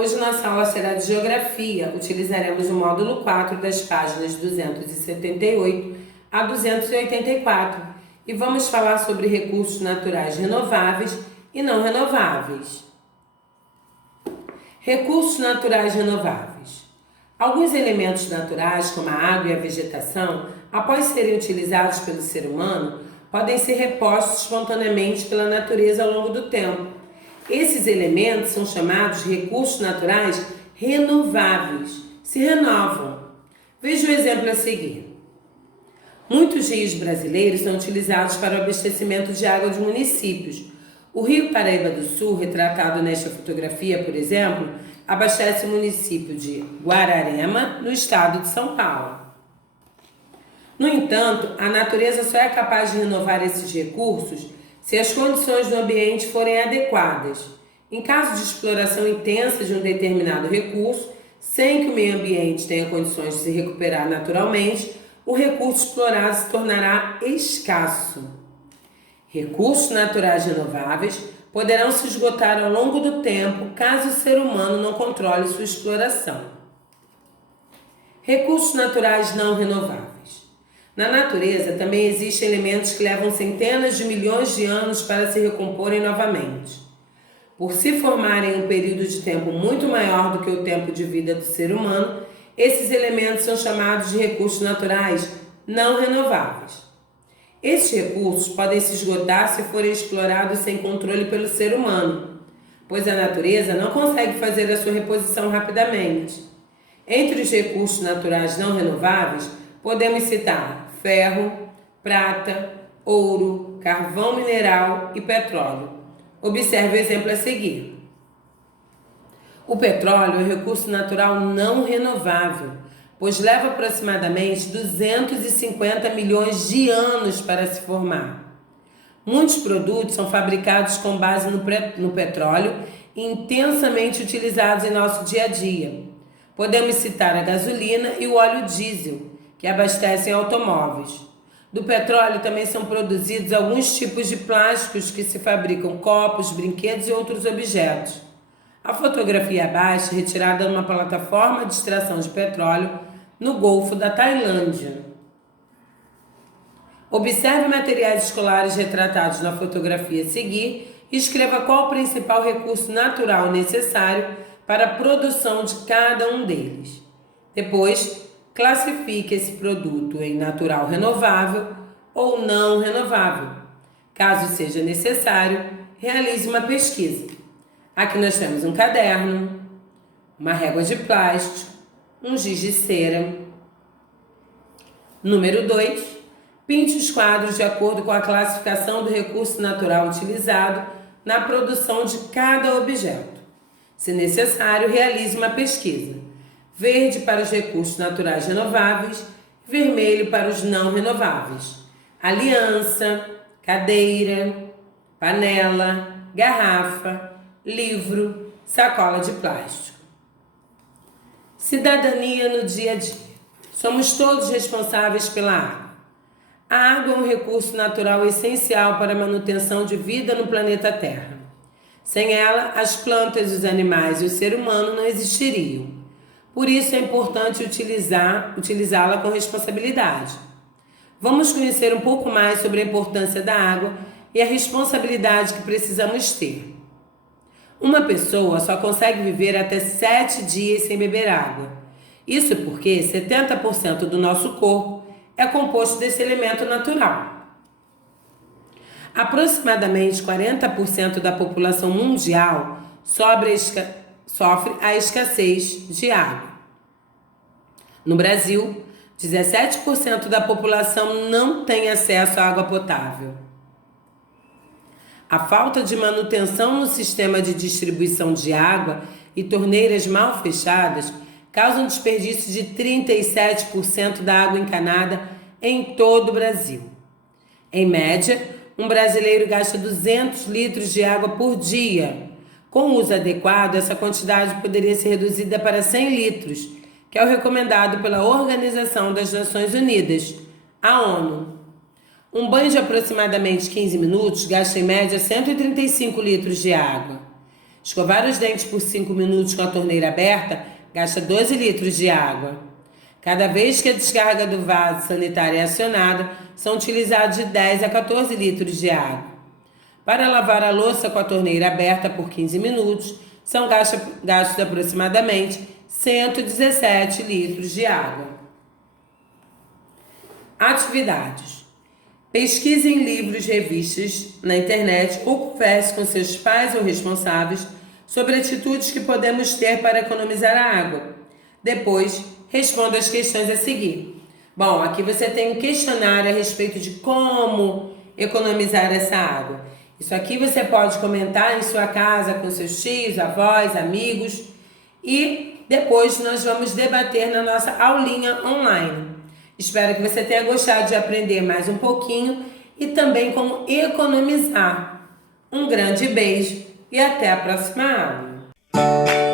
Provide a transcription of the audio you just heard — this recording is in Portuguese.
Hoje nossa aula será de Geografia. Utilizaremos o módulo 4 das páginas 278 a 284 e vamos falar sobre recursos naturais renováveis e não renováveis. Recursos naturais renováveis. Alguns elementos naturais, como a água e a vegetação, após serem utilizados pelo ser humano, podem ser repostos espontaneamente pela natureza ao longo do tempo. Esses elementos são chamados de recursos naturais renováveis, se renovam. Veja o exemplo a seguir. Muitos rios brasileiros são utilizados para o abastecimento de água de municípios. O Rio Paraíba do Sul, retratado nesta fotografia, por exemplo, abastece o município de Guararema, no estado de São Paulo. No entanto, a natureza só é capaz de renovar esses recursos se as condições do ambiente forem adequadas. Em caso de exploração intensa de um determinado recurso, sem que o meio ambiente tenha condições de se recuperar naturalmente, o recurso explorado se tornará escasso. Recursos naturais renováveis poderão se esgotar ao longo do tempo caso o ser humano não controle sua exploração. Recursos naturais não renováveis. Na natureza também existem elementos que levam centenas de milhões de anos para se recomporem novamente. Por se formarem em um período de tempo muito maior do que o tempo de vida do ser humano, esses elementos são chamados de recursos naturais não renováveis. Esses recursos podem se esgotar se forem explorados sem controle pelo ser humano, pois a natureza não consegue fazer a sua reposição rapidamente. Entre os recursos naturais não renováveis, podemos citar ferro, prata, ouro, carvão mineral e petróleo. Observe o exemplo a seguir. O petróleo é um recurso natural não renovável, pois leva aproximadamente 250 milhões de anos para se formar. Muitos produtos são fabricados com base no petróleo e intensamente utilizados em nosso dia a dia. Podemos citar a gasolina e o óleo diesel, que abastecem automóveis. Do petróleo também são produzidos alguns tipos de plásticos que se fabricam copos, brinquedos e outros objetos. A fotografia abaixo é retirada de uma plataforma de extração de petróleo no Golfo da Tailândia. Observe materiais escolares retratados na fotografia a seguir e escreva qual o principal recurso natural necessário para a produção de cada um deles. Depois, classifique esse produto em natural renovável ou não renovável. Caso seja necessário, realize uma pesquisa. Aqui nós temos um caderno, uma régua de plástico, um giz de cera. Número 2. Pinte os quadros de acordo com a classificação do recurso natural utilizado na produção de cada objeto. Se necessário, realize uma pesquisa. Verde para os recursos naturais renováveis, vermelho para os não renováveis. Aliança, cadeira, panela, garrafa, livro, sacola de plástico. Cidadania no dia a dia. Somos todos responsáveis pela água. A água é um recurso natural essencial para a manutenção de vida no planeta Terra. Sem ela, as plantas, os animais e o ser humano não existiriam. Por isso é importante utilizá-la com responsabilidade. Vamos conhecer um pouco mais sobre a importância da água e a responsabilidade que precisamos ter. Uma pessoa só consegue viver até 7 dias sem beber água. Isso porque 70% do nosso corpo é composto desse elemento natural. Aproximadamente 40% da população mundial sofre a escassez de água. No Brasil, 17% da população não tem acesso à água potável. A falta de manutenção no sistema de distribuição de água e torneiras mal fechadas causa um desperdício de 37% da água encanada em todo o Brasil. Em média, um brasileiro gasta 200 litros de água por dia. Com o uso adequado, essa quantidade poderia ser reduzida para 100 litros, que é o recomendado pela Organização das Nações Unidas, a ONU. Um banho de aproximadamente 15 minutos gasta em média 135 litros de água. Escovar os dentes por 5 minutos com a torneira aberta gasta 12 litros de água. Cada vez que a descarga do vaso sanitário é acionada, são utilizados de 10 a 14 litros de água. Para lavar a louça com a torneira aberta por 15 minutos, são gastos aproximadamente 117 litros de água. Atividades. Pesquise em livros, revistas, na internet ou converse com seus pais ou responsáveis sobre atitudes que podemos ter para economizar a água. Depois, responda as questões a seguir. Bom, aqui você tem um questionário a respeito de como economizar essa água. Isso aqui você pode comentar em sua casa com seus tios, avós, amigos e depois nós vamos debater na nossa aulinha online. Espero que você tenha gostado de aprender mais um pouquinho e também como economizar. Um grande beijo e até a próxima aula.